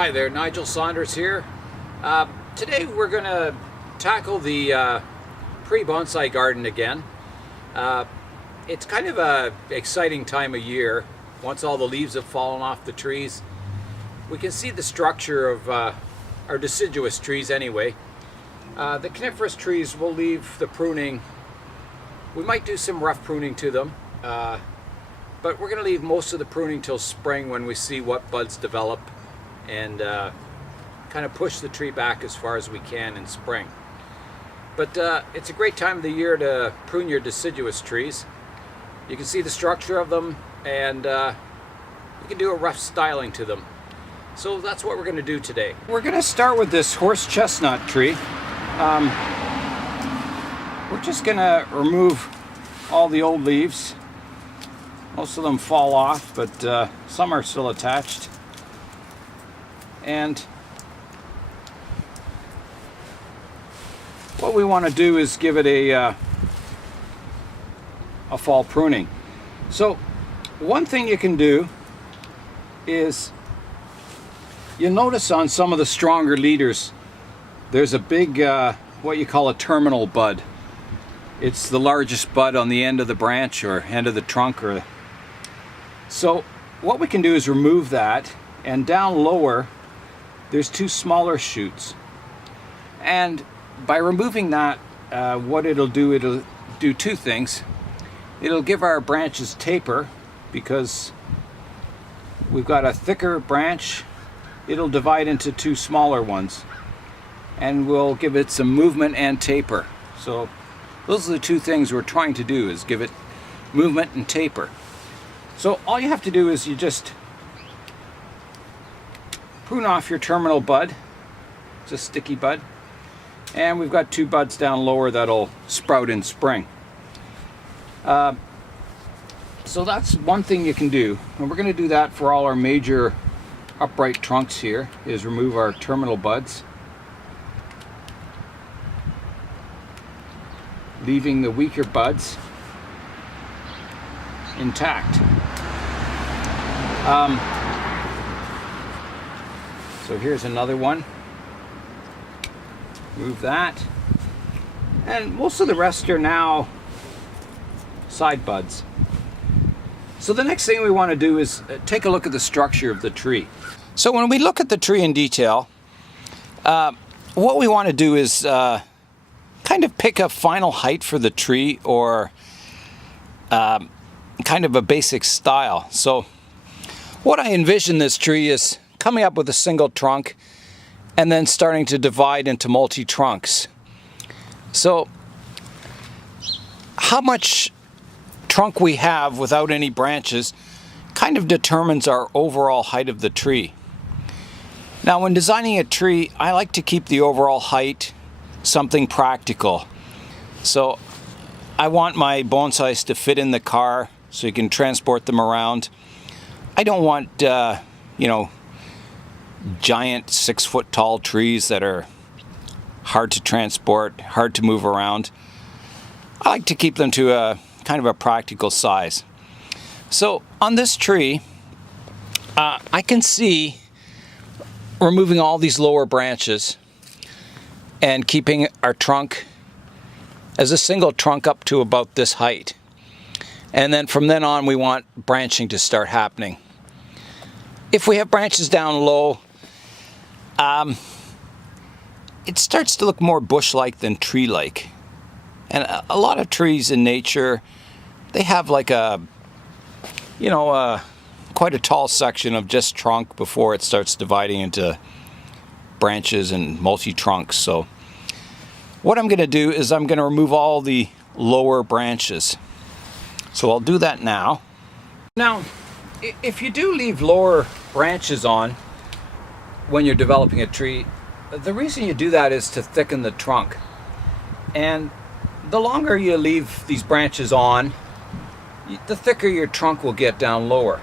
Hi there, Nigel Saunders here. Today we're going to tackle the pre-bonsai garden again. It's kind of an exciting time of year. Once all the leaves have fallen off the trees, we can see the structure of our deciduous trees anyway. The coniferous trees will leave the pruning. We might do some rough pruning to them, but we're going to leave most of the pruning till spring when we see what buds develop and kind of push the tree back as far as we can in spring. But it's a great time of the year to prune your deciduous trees. You can see the structure of them, and you can do a rough styling to them. So that's what we're going to do today. We're going to start with this horse chestnut tree. We're just going to remove all the old leaves. Most of them fall off, but some are still attached. And what we want to do is give it a fall pruning. So one thing you can do is, you'll notice on some of the stronger leaders there's a big what you call a terminal bud. It's the largest bud on the end of the branch or end of the trunk. So what we can do is remove that, and down lower there's two smaller shoots. And by removing that, what it'll do two things. It'll give our branches taper, because we've got a thicker branch. It'll divide into two smaller ones, and we'll give it some movement and taper. So those are the two things we're trying to do, is give it movement and taper. So all you have to do is you just prune off your terminal bud. It's a sticky bud. And we've got two buds down lower that'll sprout in spring. So that's one thing you can do. And we're going to do that for all our major upright trunks here, is remove our terminal buds, leaving the weaker buds intact. So here's another one. Move that. And most of the rest are now side buds. So the next thing we want to do is take a look at the structure of the tree. So when we look at the tree in detail, what we want to do is kind of pick a final height for the tree, or kind of a basic style. So what I envision this tree is coming up with a single trunk and then starting to divide into multi-trunks. So how much trunk we have without any branches kind of determines our overall height of the tree. Now, when designing a tree, I like to keep the overall height something practical. So I want my bonsais to fit in the car so you can transport them around. I don't want giant 6-foot tall trees that are hard to transport, hard to move around. I like to keep them to a kind of a practical size. So on this tree, I can see removing all these lower branches and keeping our trunk as a single trunk up to about this height. And then from then on, we want branching to start happening. If we have branches down low, it starts to look more bush-like than tree-like. And a lot of trees in nature, they have like quite a tall section of just trunk before it starts dividing into branches and multi-trunks. So what I'm going to do is I'm going to remove all the lower branches. So I'll do that now. Now, if you do leave lower branches on when you're developing a tree, the reason you do that is to thicken the trunk. And the longer you leave these branches on, the thicker your trunk will get down lower.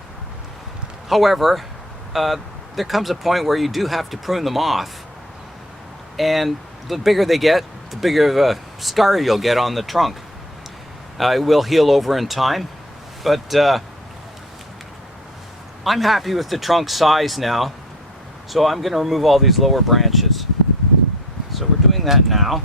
However, there comes a point where you do have to prune them off. And the bigger they get, the bigger of a scar you'll get on the trunk. It will heal over in time, but I'm happy with the trunk size now. So I'm going to remove all these lower branches. So we're doing that now.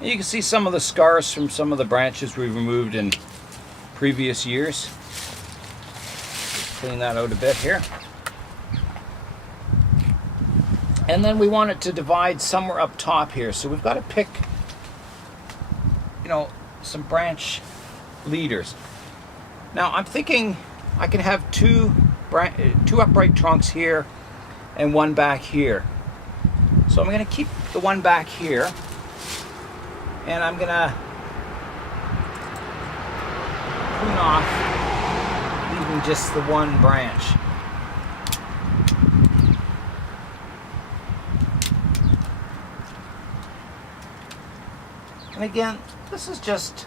And you can see some of the scars from some of the branches we've removed in previous years. Clean that out a bit here. And then we want it to divide somewhere up top here. So we've got to pick, some branch leaders. Now I'm thinking I can have two upright trunks here and one back here. So I'm going to keep the one back here, and I'm going to prune off, leaving just the one branch. And again, this is just,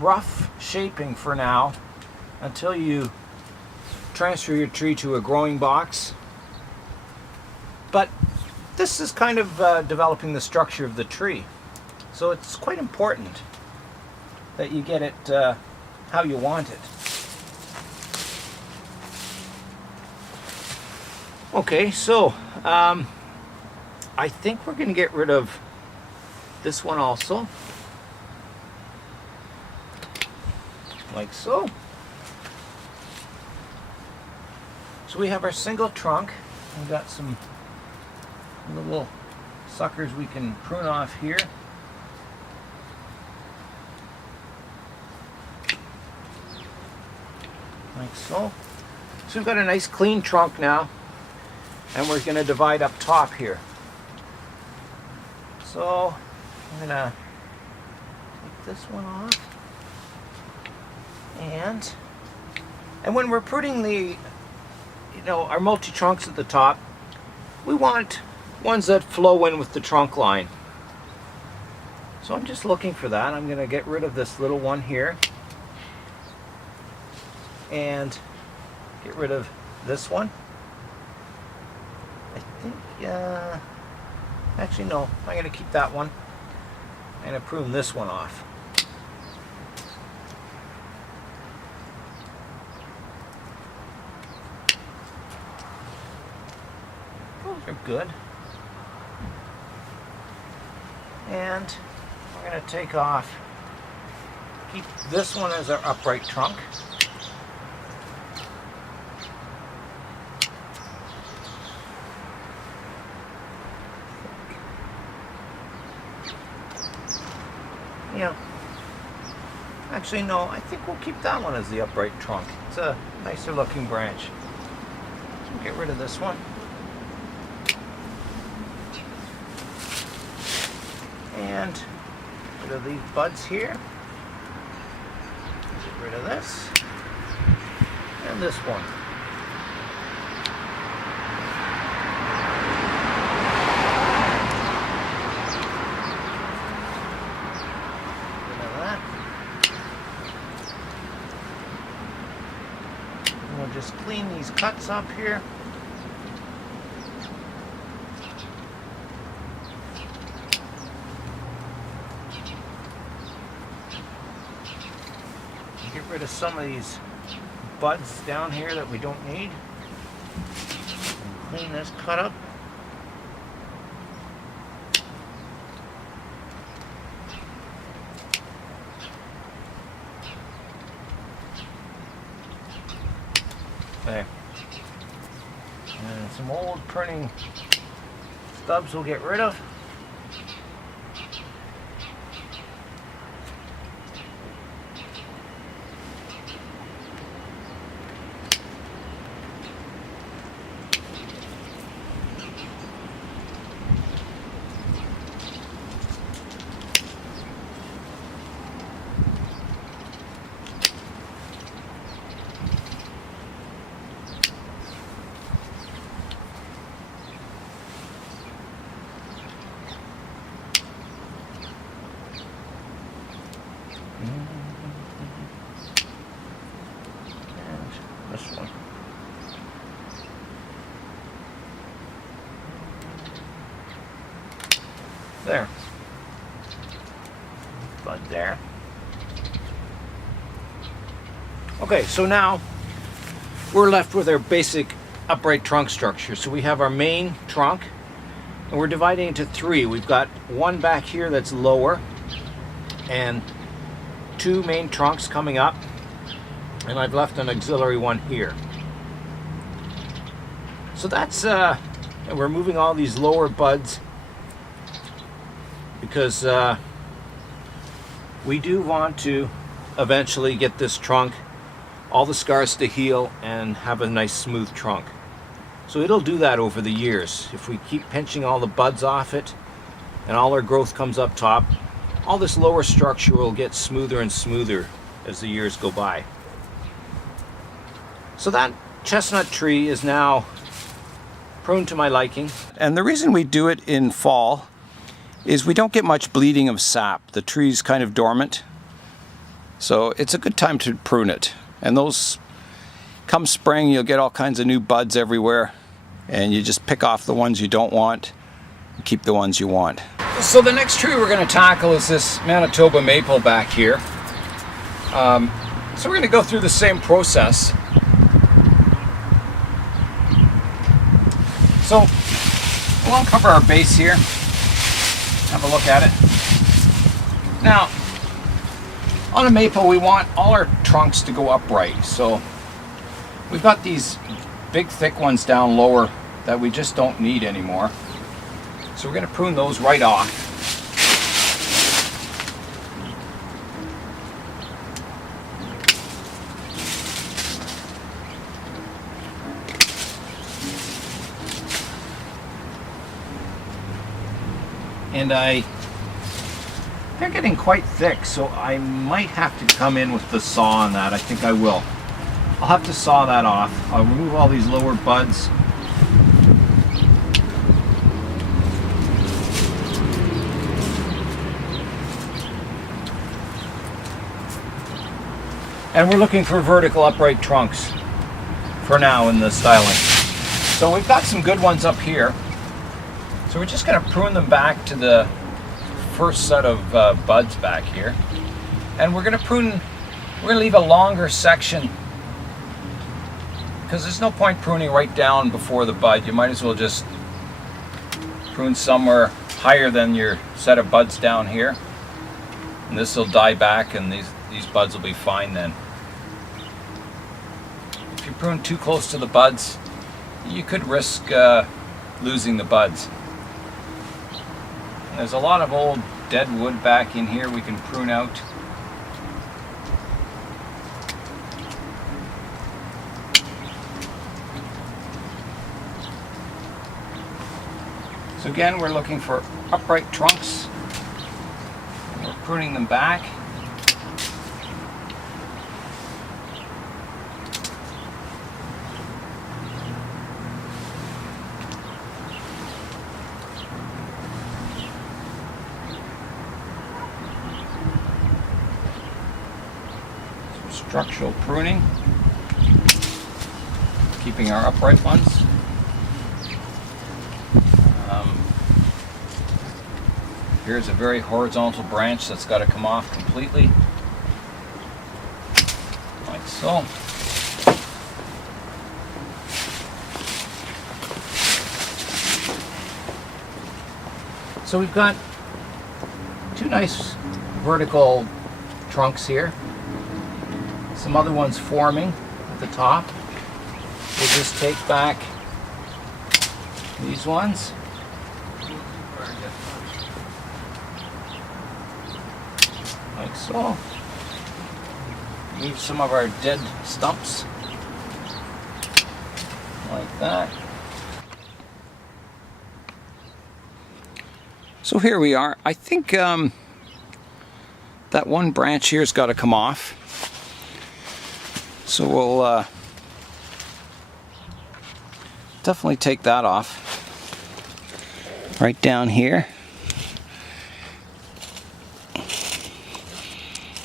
rough shaping for now until you transfer your tree to a growing box. But this is kind of developing the structure of the tree. So it's quite important that you get it how you want it. Okay, so I think we're going to get rid of this one also, like so. So we have our single trunk. We've got some little suckers we can prune off here. Like so. So we've got a nice clean trunk now, and we're going to divide up top here. So I'm going to take this one off, and when we're putting the our multi-trunks at the top, we want ones that flow in with the trunk line. So I'm just looking for that. I'm going to get rid of this little one here and get rid of this one. I think, actually no, I'm going to keep that one. I'm going to prune this one off. Those are good. And we're going to take off, keep this one as our upright trunk. Actually no, I think we'll keep that one as the upright trunk. It's a nicer looking branch. So we'll get rid of this one. And get rid of these buds here. Get rid of this. And this one. Just clean these cuts up here. Get rid of some of these buds down here that we don't need. And clean this cut up. There. And some old pruning stubs we'll get rid of. There. Bud there. Okay, so now we're left with our basic upright trunk structure. So we have our main trunk, and we're dividing into three. We've got one back here that's lower, and two main trunks coming up, and I've left an auxiliary one here. So that's, and we're moving all these lower buds because we do want to eventually get this trunk, all the scars to heal and have a nice smooth trunk. So it'll do that over the years. If we keep pinching all the buds off it and all our growth comes up top, all this lower structure will get smoother and smoother as the years go by. So that chestnut tree is now pruned to my liking. And the reason we do it in fall is we don't get much bleeding of sap. The tree's kind of dormant. So it's a good time to prune it. And those, come spring, you'll get all kinds of new buds everywhere. And you just pick off the ones you don't want and keep the ones you want. So the next tree we're going to tackle is this Manitoba maple back here. So we're going to go through the same process. So we'll uncover our base here. Have a look at it. Now, on a maple, we want all our trunks to go upright. So we've got these big thick ones down lower that we just don't need anymore. So we're going to prune those right off. And they're getting quite thick, so I might have to come in with the saw on that. I think I will. I'll have to saw that off. I'll remove all these lower buds. And we're looking for vertical upright trunks for now in the styling. So we've got some good ones up here. So we're just going to prune them back to the first set of buds back here. And we're going to leave a longer section because there's no point pruning right down before the bud. You might as well just prune somewhere higher than your set of buds down here. And this will die back and these buds will be fine then. If you prune too close to the buds, you could risk losing the buds. There's a lot of old dead wood back in here we can prune out. So again, we're looking for upright trunks. And we're pruning them back. Structural pruning, keeping our upright ones. Here's a very horizontal branch that's got to come off completely, like so. So we've got two nice vertical trunks here. Some other ones forming at the top. We'll just take back these ones. Like so. Leave some of our dead stumps. Like that. So here we are. I think that one branch here's got to come off. So we'll definitely take that off. Right down here.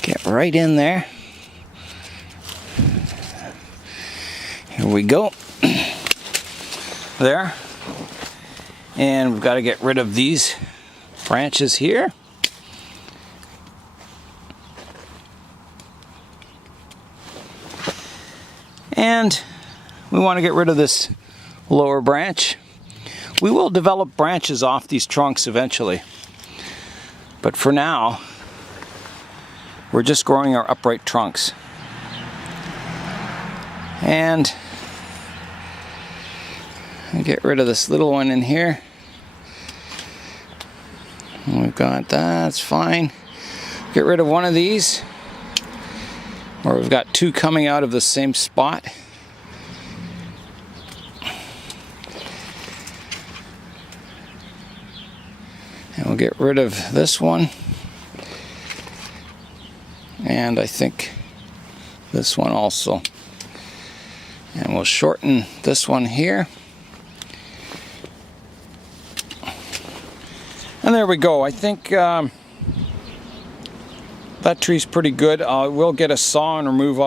Get right in there. Here we go. There. And we've got to get rid of these branches here. And we want to get rid of this lower branch. We will develop branches off these trunks eventually. But for now, we're just growing our upright trunks. And get rid of this little one in here. We've got that, that's fine. Get rid of one of these. Or we've got two coming out of the same spot. And we'll get rid of this one. And I think this one also. And we'll shorten this one here. And there we go. I think that tree's pretty good. We'll get a saw and remove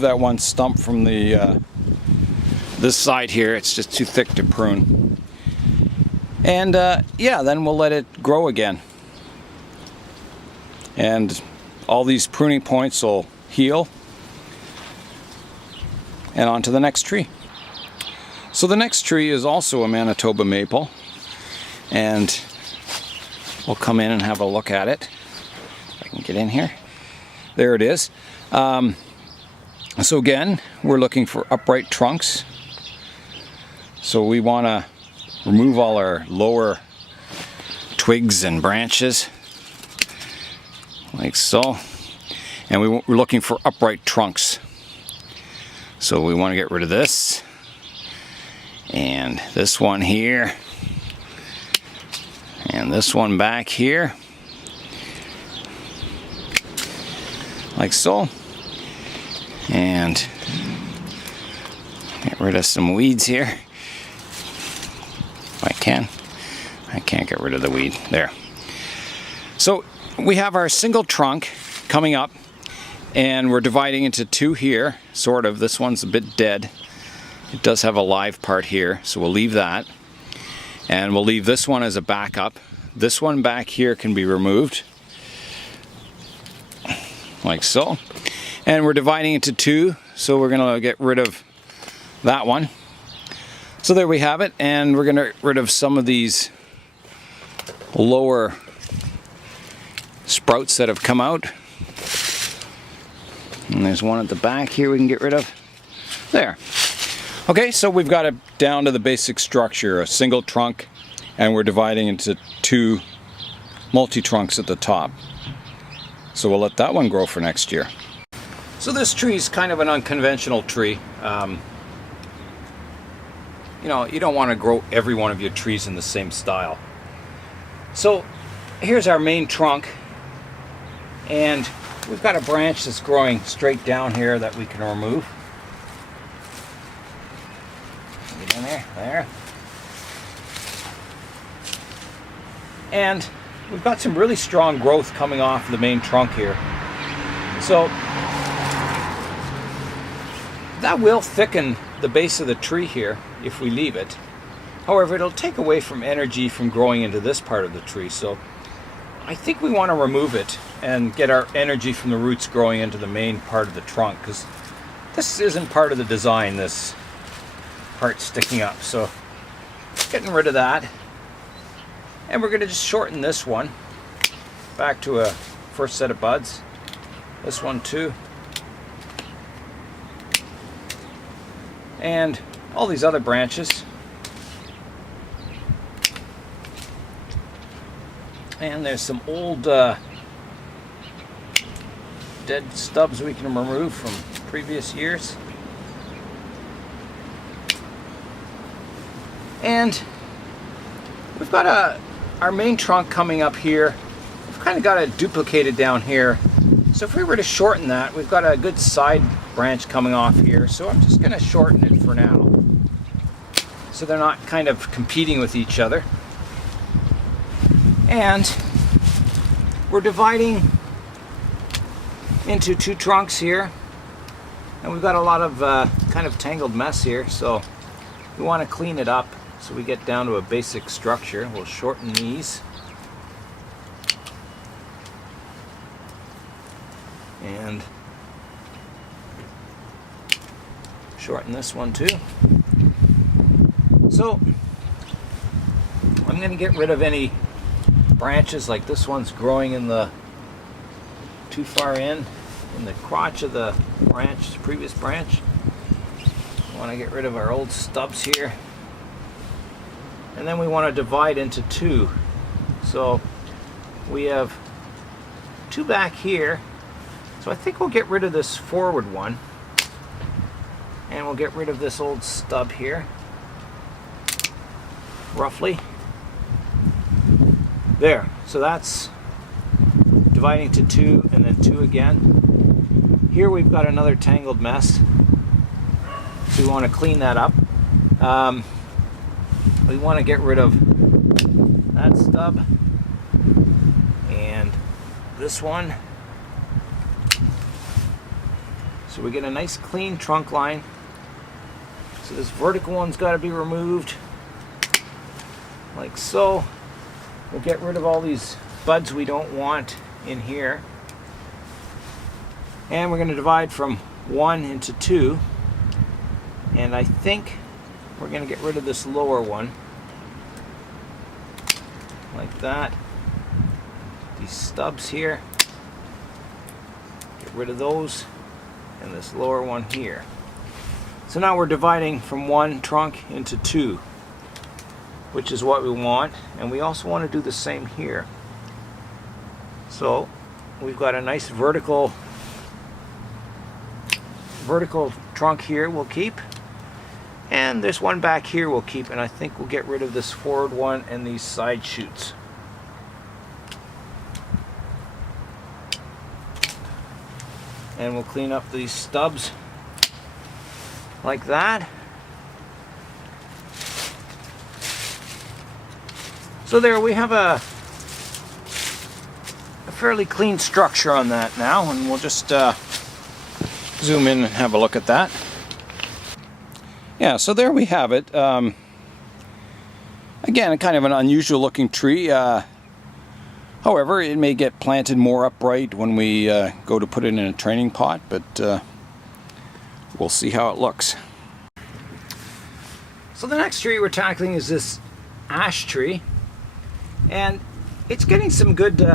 that one stump from the this side here. It's just too thick to prune. And yeah, then we'll let it grow again. And all these pruning points will heal. And on to the next tree. So the next tree is also a Manitoba maple. And we'll come in and have a look at it. If I can get in here. There it is. So again, we're looking for upright trunks. So we want to remove all our lower twigs and branches. Like so. And we're looking for upright trunks. So we want to get rid of this. And this one here. And this one back here. Like so. And get rid of some weeds here. If I can. I can't get rid of the weed. There. So we have our single trunk coming up. And we're dividing into two here, sort of. This one's a bit dead. It does have a live part here, so we'll leave that. And we'll leave this one as a backup. This one back here can be removed. Like so. And we're dividing into two, so we're going to get rid of that one. So there we have it, and we're going to get rid of some of these lower sprouts that have come out. And there's one at the back here we can get rid of. There. Okay, so we've got it down to the basic structure, a single trunk, and we're dividing into two multi-trunks at the top. So we'll let that one grow for next year. So this tree is kind of an unconventional tree. You know, you don't want to grow every one of your trees in the same style. So here's our main trunk, and we've got a branch that's growing straight down here that we can remove. Get in there, there. And we've got some really strong growth coming off the main trunk here. So that will thicken the base of the tree here if we leave it. However, it'll take away from energy from growing into this part of the tree. So I think we want to remove it and get our energy from the roots growing into the main part of the trunk, because this isn't part of the design, this part sticking up. So getting rid of that. And we're going to just shorten this one back to a first set of buds. This one too. And all these other branches. And there's some old dead stubs we can remove from previous years. And we've got our main trunk coming up here. We've kind of got it duplicated down here. So if we were to shorten that, we've got a good side branch coming off here. So I'm just going to shorten it for now, so they're not kind of competing with each other. And we're dividing into two trunks here, and we've got a lot of kind of tangled mess here, so we want to clean it up so we get down to a basic structure. We'll shorten these And shorten this one too. So I'm going to get rid of any branches like this one's growing in the too far in the crotch of the branch, the previous branch. We want to get rid of our old stubs here. And then we want to divide into two. So we have two back here. So I think we'll get rid of this forward one. And we'll get rid of this old stub here. Roughly. There. So that's dividing to two and then two again. Here we've got another tangled mess. So we want to clean that up. We want to get rid of that stub and this one. So we get a nice clean trunk line. So this vertical one's got to be removed like so. We'll get rid of all these buds we don't want in here. And we're going to divide from 1 into 2. And I think we're going to get rid of this lower one. Like that. These stubs here. Get rid of those. And this lower one here. So now we're dividing from 1 trunk into 2, which is what we want. And we also want to do the same here. So we've got a nice vertical trunk here we'll keep. And this one back here we'll keep. And I think we'll get rid of this forward one and these side shoots. And we'll clean up these stubs like that. So there we have a fairly clean structure on that now, and we'll just zoom in and have a look at that. Yeah, so there we have it. Again, kind of an unusual looking tree. However, it may get planted more upright when we go to put it in a training pot, but we'll see how it looks. So the next tree we're tackling is this ash tree, and it's getting some good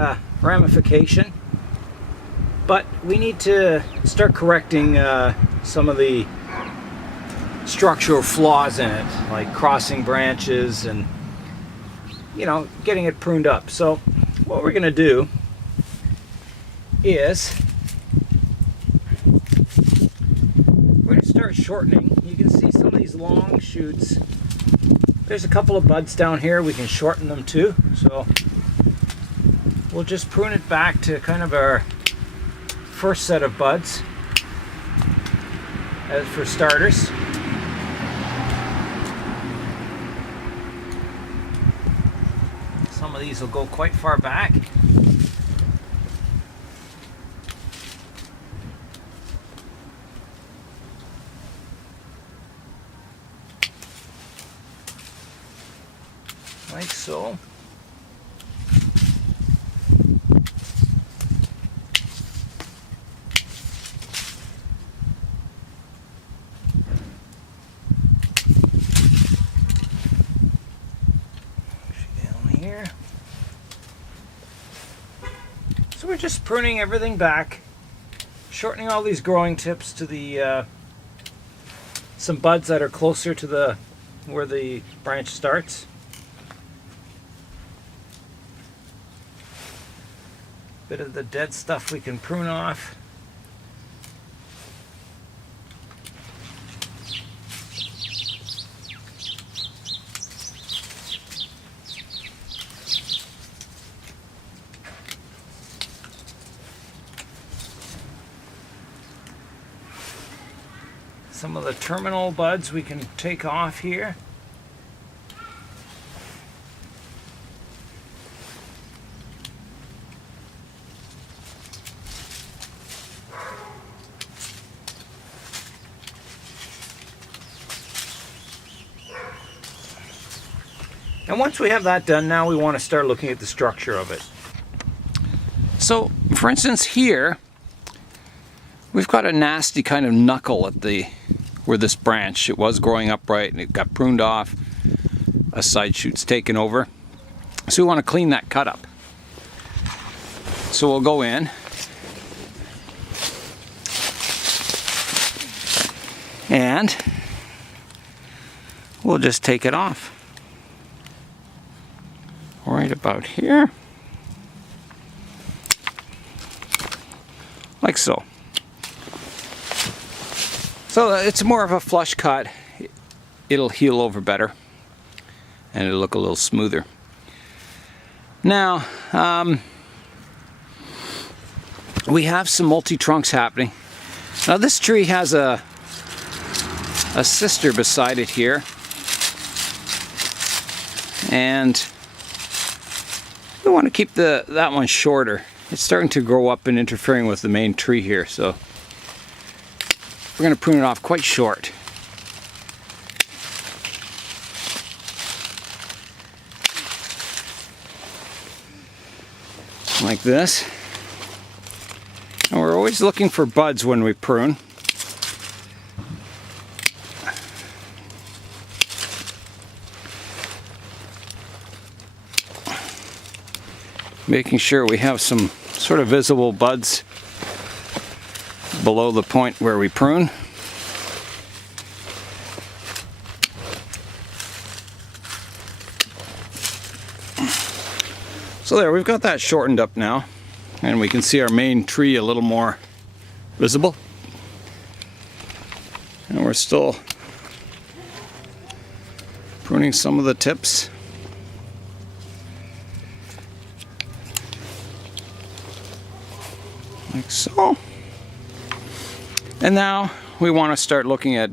ramification, but we need to start correcting some of the structural flaws in it, like crossing branches and, you know, getting it pruned up. So what we're going to do is we're going to start shortening. You can see some of these long shoots. There's a couple of buds down here. We can shorten them too. So we'll just prune it back to kind of our first set of buds as for starters. Some of these will go quite far back. Like so. So we're just pruning everything back, shortening all these growing tips to the some buds that are closer to the where the branch starts. Bit of the dead stuff we can prune off. Some of the terminal buds we can take off here. And once we have that done, now we want to start looking at the structure of it. So, for instance, here, we've got a nasty kind of knuckle at the where this branch, it was growing upright and it got pruned off, a side shoot's taken over, so we want to clean that cut up. So we'll go in and we'll just take it off right about here, like so. So it's more of a flush cut. It'll heal over better and it'll look a little smoother. Now, we have some multi-trunks happening. Now this tree has a sister beside it here, and we want to keep that one shorter. It's starting to grow up and interfering with the main tree here, so we're going to prune it off quite short. Like this. And we're always looking for buds when we prune. Making sure we have some sort of visible buds below the point where we prune. So there, we've got that shortened up now, and we can see our main tree a little more visible. And we're still pruning some of the tips. Like so. And now we want to start looking at,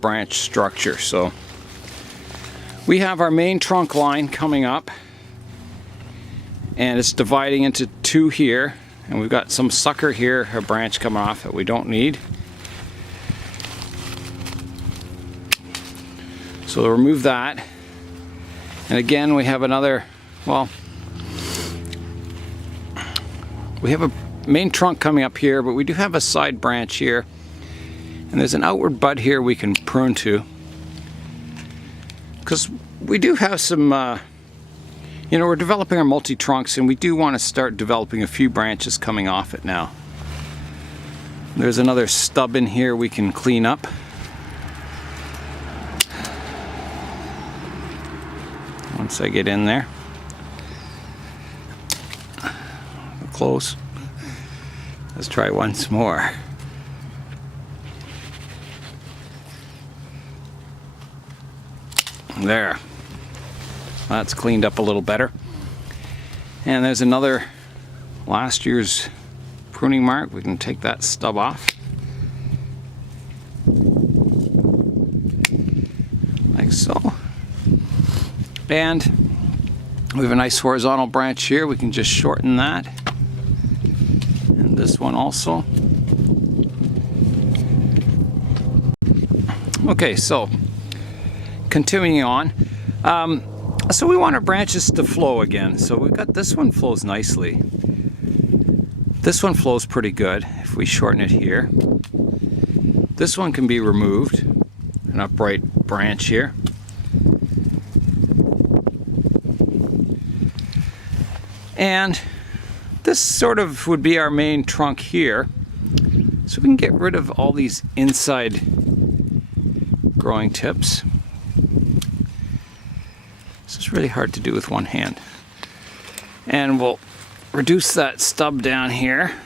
branch structure. So we have our main trunk line coming up, and it's dividing into two here, and we've got some sucker here, a branch coming off that we don't need. So we'll remove that. And again, we have another, we have a main trunk coming up here, but we do have a side branch here, and there's an outward bud here we can prune to, because we do have some we're developing our multi-trunks, and we do want to start developing a few branches coming off it now. There's another stub in here we can clean up. Once I get in there. Close. Let's try once more. There. That's cleaned up a little better. And there's another last year's pruning mark. We can take that stub off. Like so. And we have a nice horizontal branch here. We can just shorten that. And this one also. Okay, so continuing on. So we want our branches to flow again. So we've got this one flows nicely. This one flows pretty good if we shorten it here. This one can be removed, an upright branch here. And this sort of would be our main trunk here. So we can get rid of all these inside growing tips. This is really hard to do with one hand. And we'll reduce that stub down here.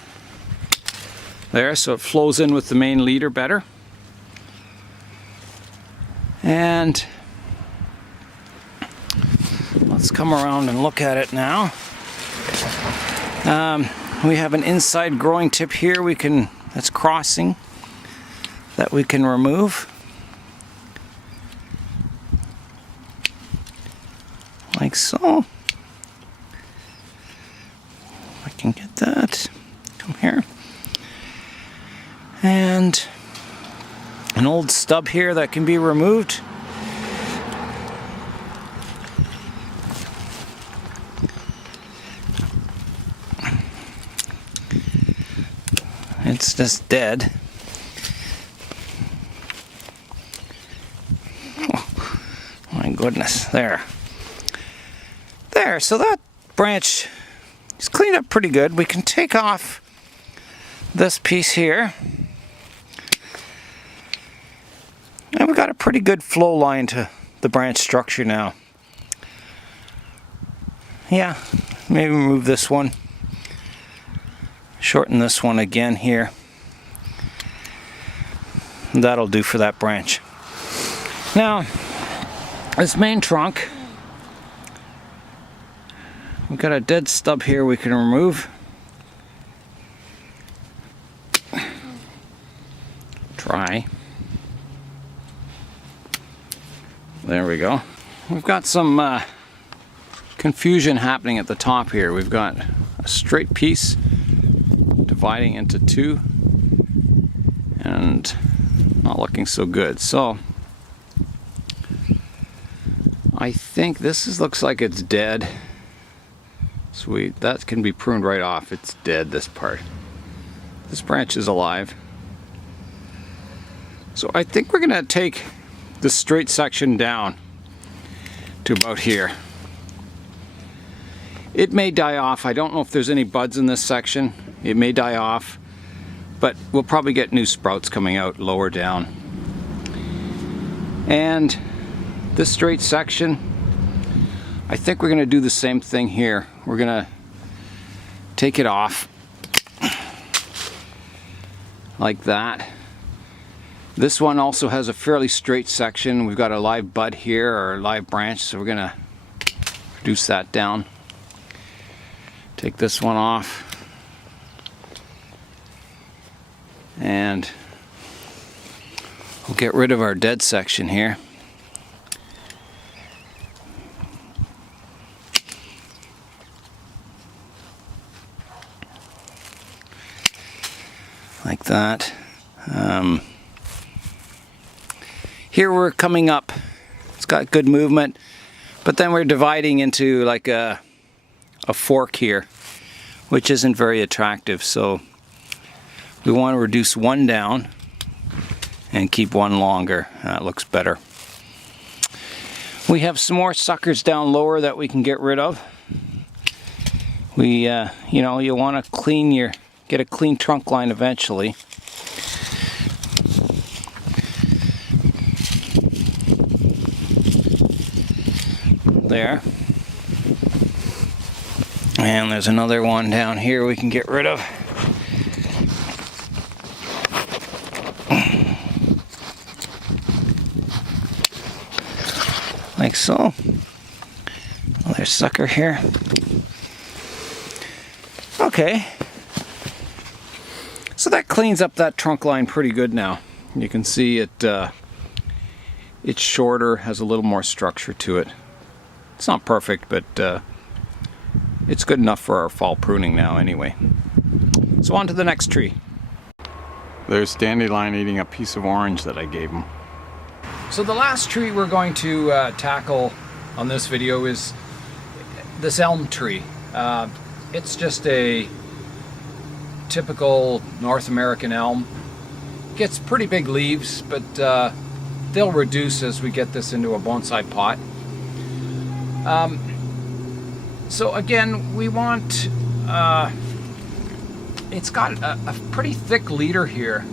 There, so it flows in with the main leader better. And let's come around and look at it now. We have an inside growing tip here that's crossing, that we can remove. Like so. I can get that. Come here. And an old stub here that can be removed. It's just dead. Oh, my goodness, there. There, so that branch is cleaned up pretty good. We can take off this piece here. And we've got a pretty good flow line to the branch structure now. Yeah, maybe remove this one. Shorten this one again here. That'll do for that branch. Now, this main trunk, we've got a dead stub here we can remove. Try. There we go. We've got some confusion happening at the top here. We've got a straight piece dividing into two and not looking so good. So I think this looks like it's dead. Sweet, that can be pruned right off. It's dead, this part. This branch is alive. So I think we're gonna take the straight section down to about here. It may die off. I don't know if there's any buds in this section. It may die off, but we'll probably get new sprouts coming out lower down. And this straight section, I think we're gonna do the same thing here. We're gonna take it off like that. This one also has a fairly straight section. We've got a live bud here, or a live branch, so we're gonna reduce that down. Take this one off. And we'll get rid of our dead section here. Like that. Here we're coming up. It's got good movement, but then we're dividing into like a fork here, which isn't very attractive. So we want to reduce one down and keep one longer. That looks better. We have some more suckers down lower that we can get rid of. We, you know, you want to get a clean trunk line eventually. There. And there's another one down here we can get rid of. Like so. Another sucker here. Okay. So that cleans up that trunk line pretty good now. You can see it's shorter, has a little more structure to it. It's not perfect, but it's good enough for our fall pruning now anyway. So on to the next tree. There's Dandelion eating a piece of orange that I gave him. So the last tree we're going to tackle on this video is this elm tree. It's just a typical North American elm. Gets pretty big leaves, but they'll reduce as we get this into a bonsai pot. So again, we want, it's got a pretty thick leader here,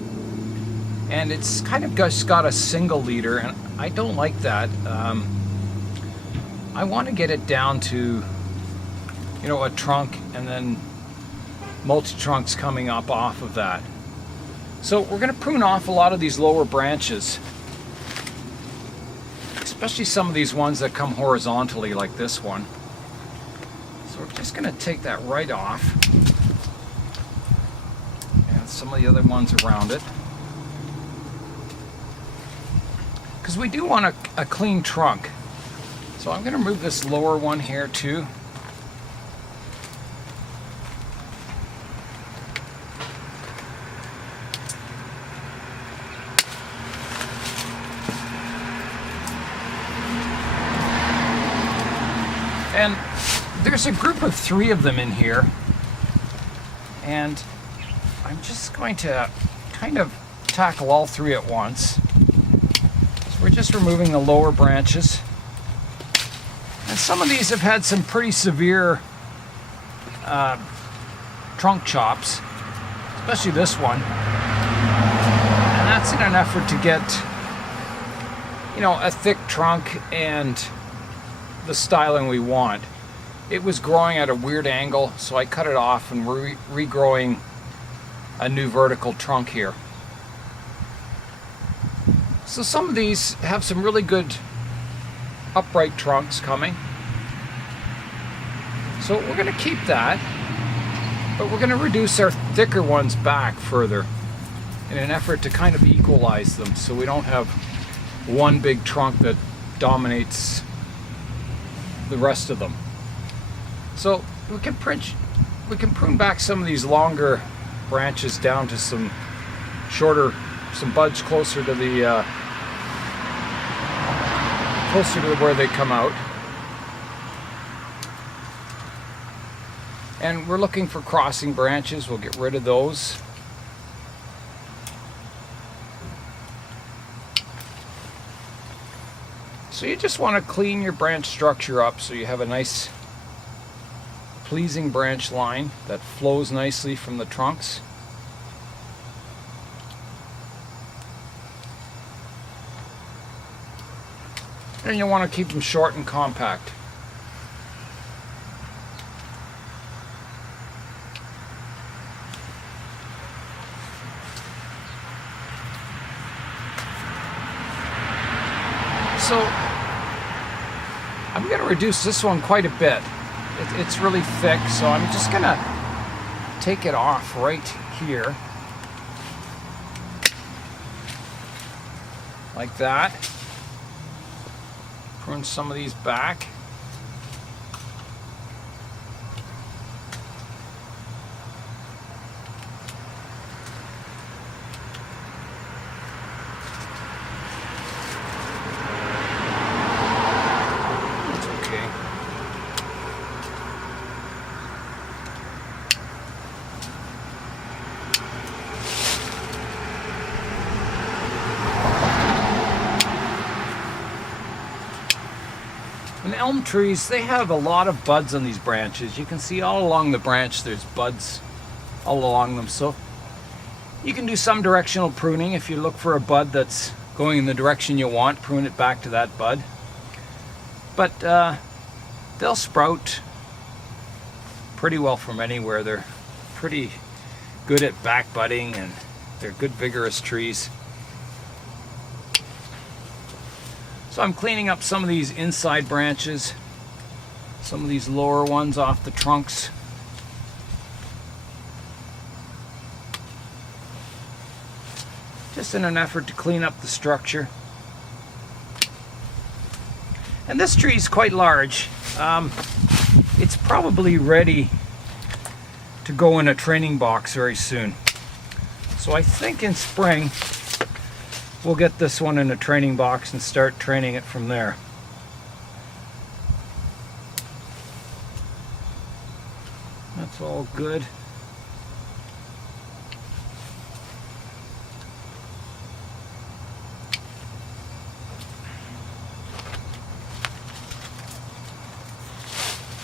and it's kind of just got a single leader, and I don't like that. I want to get it down to, you know, a trunk and then multi-trunks coming up off of that. So we're going to prune off a lot of these lower branches, especially some of these ones that come horizontally like this one. So we're just going to take that right off, and some of the other ones around it, because we do want a clean trunk. So I'm going to remove this lower one here too. And there's a group of 3 of them in here, and I'm just going to kind of tackle all three at once. So we're just removing the lower branches. And some of these have had some pretty severe trunk chops, especially this one. And that's in an effort to get, you know, a thick trunk and the styling we want. It was growing at a weird angle, so I cut it off and we're regrowing a new vertical trunk here. So some of these have some really good upright trunks coming. So we're going to keep that, but we're going to reduce our thicker ones back further in an effort to kind of equalize them so we don't have one big trunk that dominates the rest of them. So we can prune back some of these longer branches down to some shorter, some buds closer to the where they come out. And we're looking for crossing branches. We'll get rid of those. So you just want to clean your branch structure up so you have a nice pleasing branch line that flows nicely from the trunks. And you want to keep them short and compact. So I'm going to reduce this one quite a bit. It's really thick, so I'm just going to take it off right here. Like that. Prune some of these back. And elm trees, they have a lot of buds on these branches. You can see all along the branch there's buds all along them. So you can do some directional pruning. If you look for a bud that's going in the direction you want, prune it back to that bud. But they'll sprout pretty well from anywhere. They're pretty good at back budding and they're good vigorous trees. So I'm cleaning up some of these inside branches, some of these lower ones off the trunks. Just in an effort to clean up the structure. And this tree is quite large. It's probably ready to go in a training box very soon. So I think in spring we'll get this one in a training box and start training it from there. That's all good.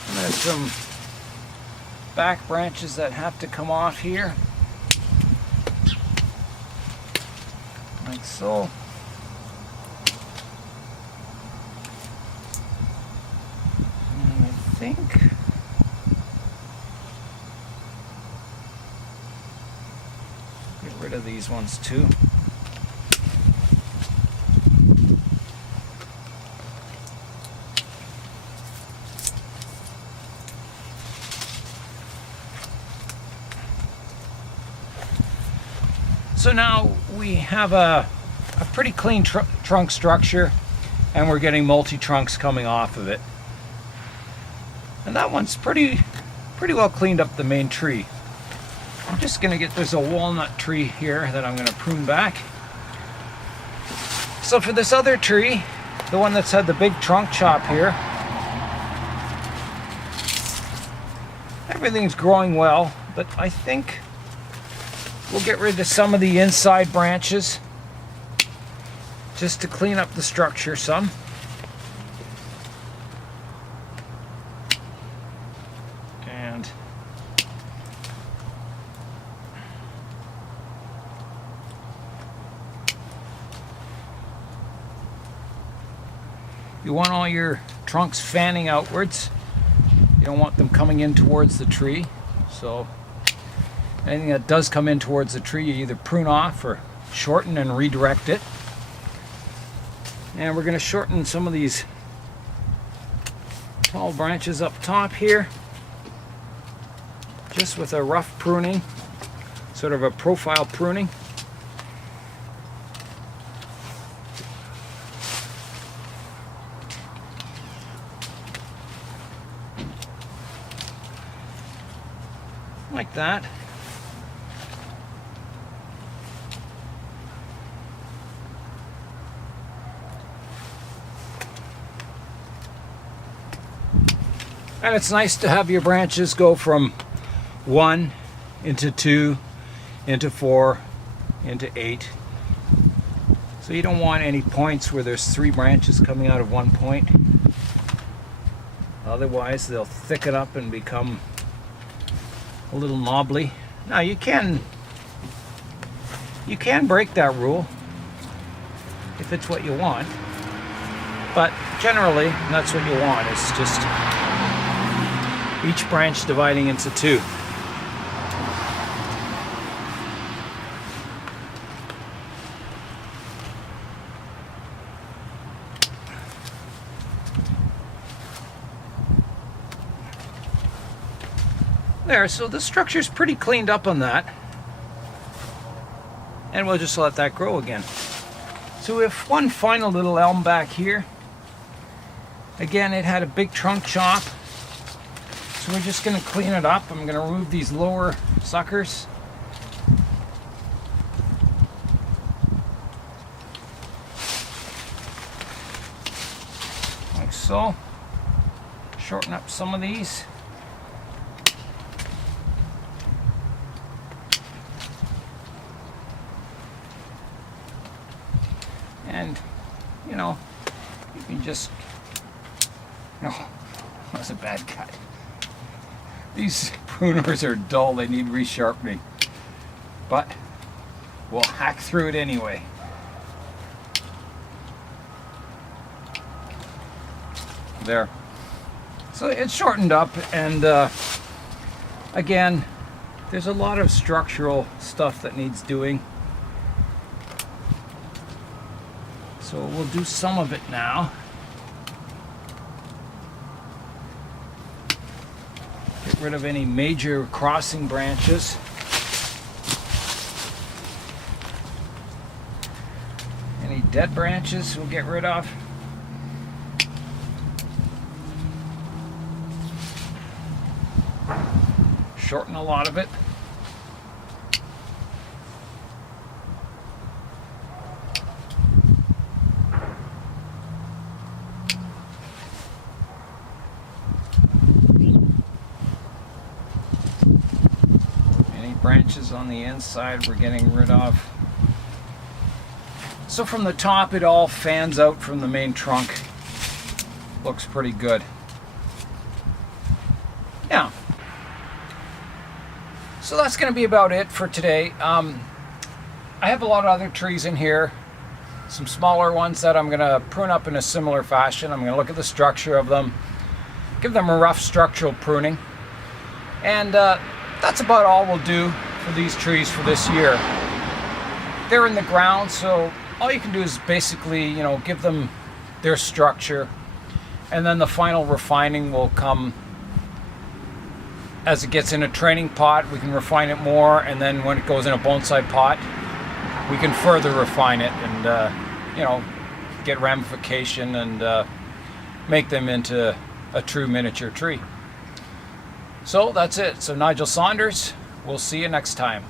And there's some back branches that have to come off here. Like so. And I think get rid of these ones too. So now we have a pretty clean trunk structure and we're getting multi-trunks coming off of it. And that one's pretty well cleaned up the main tree. I'm just going to get, there's a walnut tree here that I'm going to prune back. So for this other tree, the one that's had the big trunk chop here, everything's growing well, but I think We'll get rid of some of the inside branches just to clean up the structure some. And you want all your trunks fanning outwards. You don't want them coming in towards the tree. So anything that does come in towards the tree, you either prune off or shorten and redirect it. And we're going to shorten some of these tall branches up top here, just with a rough pruning, sort of a profile pruning. Like that. And it's nice to have your branches go from 1 into 2 into 4 into 8. So you don't want any points where there's 3 branches coming out of one point. Otherwise they'll thicken up and become a little knobbly. Now you can break that rule if it's what you want, but generally that's what you want. It's just each branch dividing into 2. There, so the structure's pretty cleaned up on that. And we'll just let that grow again. So we have one final little elm back here. Again, it had a big trunk chop. So we're just going to clean it up. I'm going to remove these lower suckers. Like so. Shorten up some of these. And, you know, you can just... Oh, that was a bad cut. These pruners are dull, they need resharpening. But we'll hack through it anyway. There. So it's shortened up, and again, there's a lot of structural stuff that needs doing. So we'll do some of it now. Get rid of any major crossing branches. Any dead branches we'll get rid of. Shorten a lot of it. Branches on the inside we're getting rid of. So from the top it all fans out from the main trunk. Looks pretty good. Yeah. So that's going to be about it for today. I have a lot of other trees in here. Some smaller ones that I'm going to prune up in a similar fashion. I'm going to look at the structure of them. Give them a rough structural pruning. And that's about all we'll do for these trees for this year. They're in the ground, so all you can do is basically, you know, give them their structure, and then the final refining will come as it gets in a training pot. We can refine it more, and then when it goes in a bonsai pot, we can further refine it and, you know, get ramification and make them into a true miniature tree. So that's it. So Nigel Saunders, we'll see you next time.